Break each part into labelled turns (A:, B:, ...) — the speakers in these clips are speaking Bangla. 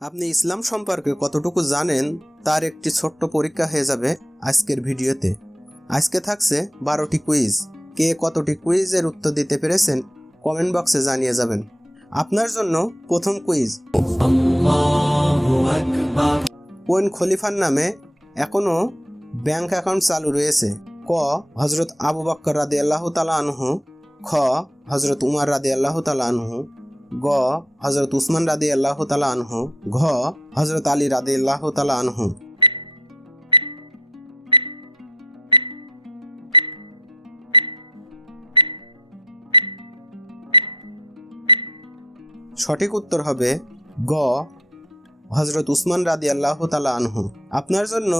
A: আপনি ইসলাম সম্পর্কে কতটুকু জানেন তার একটি ছোট্ট পরীক্ষা হয়ে যাবে আজকের ভিডিওতে। আজকে থাকছে বারোটি কুইজ। কে কতটি কুইজের উত্তর দিতে পেরেছেন কমেন্ট বক্সে জানিয়ে যাবেন। আপনার জন্য প্রথম কুইজ। কোন খলিফার নামে এখনও ব্যাংক অ্যাকাউন্ট চালু রয়েছে? ক হজরত আবু বক্কর রাদি আল্লাহ তালা আনহু। খ হজরত উমার রাদি আল্লাহ তালা আনহু। গ হজরত উসমান রাদি আল্লাহ তালা আনহু। ঘ হজরত আলী রাদি আল্লাহ তালা আনহু। সঠিক উত্তর হবে গ হজরত উসমান রাদি আল্লাহ তালা আনহু। আপনার জন্য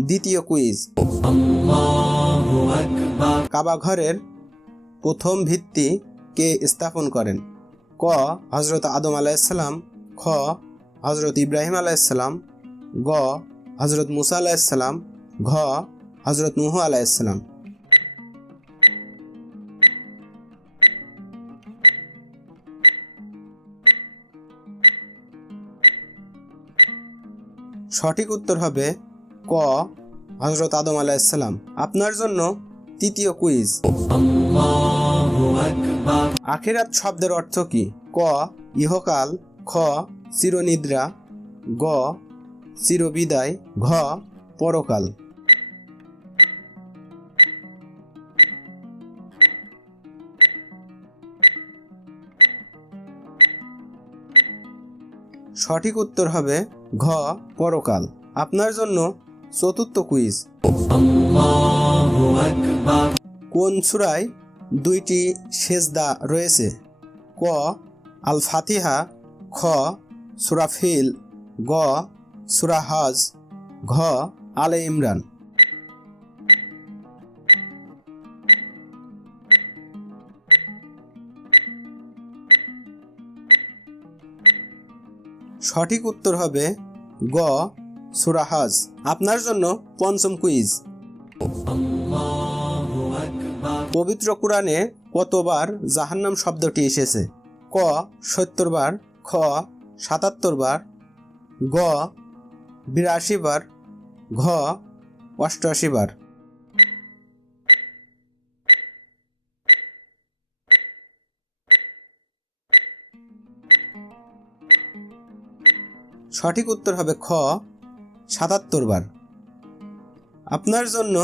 A: দ্বিতীয় কুইজ। কাবা ঘরের প্রথম ভিত্তি কে স্থাপন করেন? ক হজরত আদম আলাইসাল্লাম খ হজরত ইব্রাহিম আলাইসাল্লাম গ হজরত মুসা আলাইসাল্লাম ঘ হজরত নুহ আলাইসাল্লাম সঠিক উত্তর হবে ক হজরত আদম আলাইসাল্লাম আপনার জন্য তৃতীয় কুইজ। আখিরাত শব্দের অর্থ কি? ক ইহকাল খ চিরনিদ্রা গ চিরবিদায় ঘ পরকাল। সঠিক উত্তর হবে ঘ পরকাল। আপনার জন্য চতুর্থ কুইজ। কোন সুরায় দুইটি সেজদা রয়েছে। ক আল ফাতিহা খ, সুরাফিল, গ সুরা হজ ঘ আলে ইমরান সঠিক উত্তর হবে গ, সুরাহাজ। আপনার জন্য পঞ্চম কুইজ। পবিত্র কোরআনে কতবার জাহান্নাম শব্দটি এসেছে? ক সত্তর বার খ সাতাত্তর বার গ বিরাশি বার ঘ অষ্টআশি বার সঠিক উত্তর হবে খ সাতাত্তর বার আপনার জন্য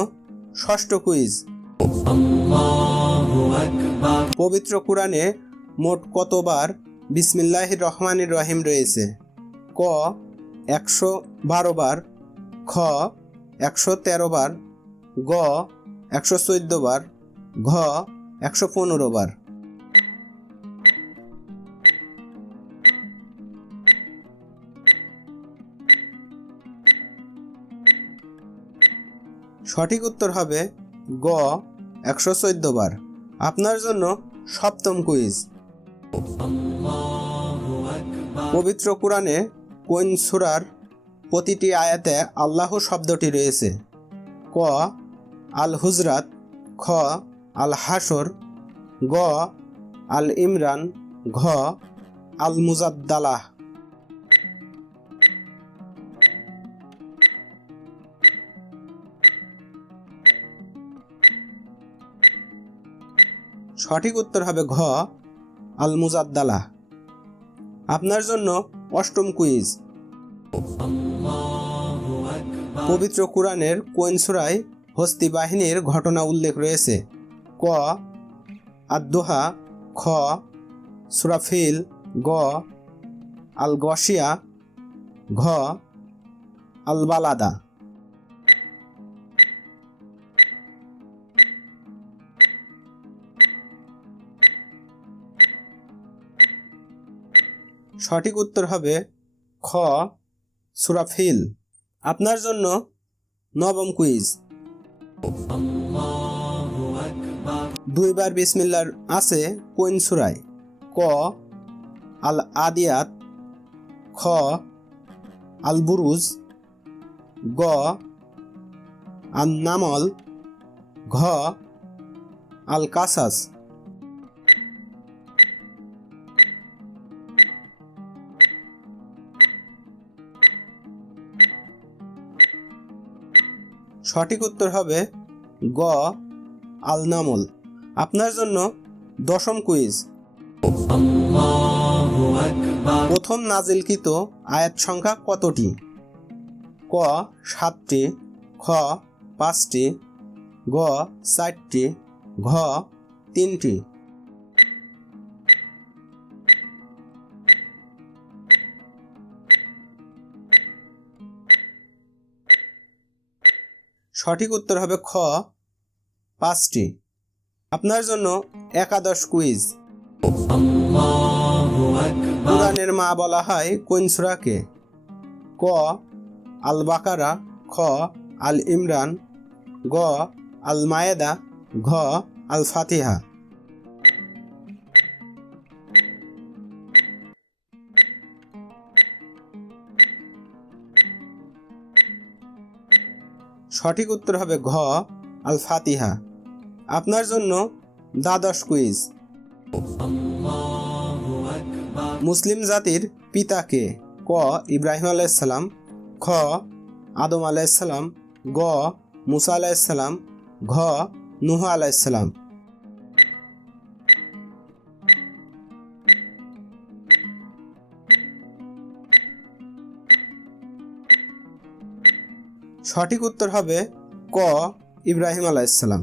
A: ষষ্ঠ কুইজ। পবিত্র কোরআনে মোট কতবার বিসমিল্লাহ রহমানির রহিম রয়েছে? ক, একশো বারো বার, খ, একশো তেরো বার, গ, একশো চোদ্দ বার, ঘ, একশো পনেরো বার। সঠিক উত্তর হবে গ একশো চোদ্দ বার। আপনার জন্য সপ্তম কুইজ। পবিত্র কোরআনে কোন সুরার প্রতিটি আয়াতে আল্লাহ শব্দটি রয়েছে? ক আল হুজরাত খ আল হাসর গ আল ইমরান ঘ আল মুজাদ্দালাহ সঠিক উত্তর হবে ঘ আল মুজাদ্দালা আপনার জন্য অষ্টম কুইজ। পবিত্র কোরআনের কোন হস্তি বাহিনীর ঘটনা উল্লেখ রয়েছে? ক আদোহা খ, সুরাফিল, গ আল গসিয়া ঘ আল সঠিক উত্তর হবে খ সুরাফিল আপনার জন্য নবম কুইজ। দুইবার বিসমিল্লার আছে কোন সুরায়? ক আল আদিয়াত খ আল বুরুজ গ আল নামল ঘ আল কাসাস সঠিক উত্তর হবে গ আলনামুল। আপনার জন্য দশম কুইজ। প্রথম নাজিলকৃত আয়াত সংখ্যা কতটি? ক সাতটি। খ পাঁচটি। গ চারটি। ঘ তিনটি। সঠিক উত্তর হবে খ। পাঁচটি। আপনার জন্য একাদশ কুইজ। কোরআনের মা বলা হয় কোন সুরাকে? ক আল বাকারা খ আল ইমরান গ আল মায়েদা ঘ আল ফাতিহা সঠিক উত্তর হবে ঘ আল ফাতিহা আপনার জন্য দ্বাদশ কুইজ। মুসলিম জাতির পিতা কে? ক, ইব্রাহিম আলাইসাল্লাম খ, আদম আলাইসাল্লাম গ, মুসা আলাইসাল্লাম ঘ, নুহ আলাইসাল্লাম সঠিক উত্তর হবে ক ইব্রাহিম আলাইসাল্লাম